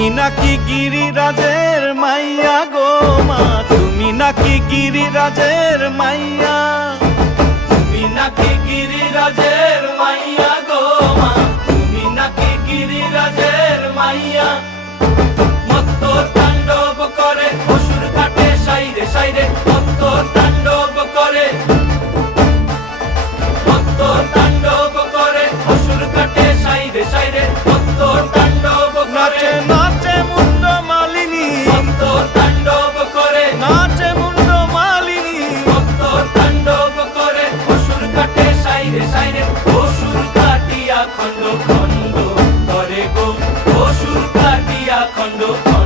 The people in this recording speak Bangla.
তুমি নাকি গিরিরাজের মাইয়া গো মা, তুমি নাকি গিরিরাজের মাইয়া, তুমি নাকি গিরিরাজের মাইয়া গো মা, তুমি নাকি গিরিরাজের মাইয়া। মত্ত তাণ্ডব করে অসুর ঘাটে সাইরে সাইরে, মত্ত তাণ্ডব করে, মত্ত তাণ্ডব করে অসুর ঘাটে সাইরে সাইরে, মত্ত তাণ্ডব নাচে নাচে মুন্ড মালিনী, মত্ত তাণ্ডব করে নাচে মুন্ড মালিনী, মত্ত তাণ্ডব করে অসুর ঘাটে সাইরে সাইরে, অসুর কাটিয়া খণ্ড খণ্ড করে গো, অসুর কাটিয়া খণ্ড খণ্ড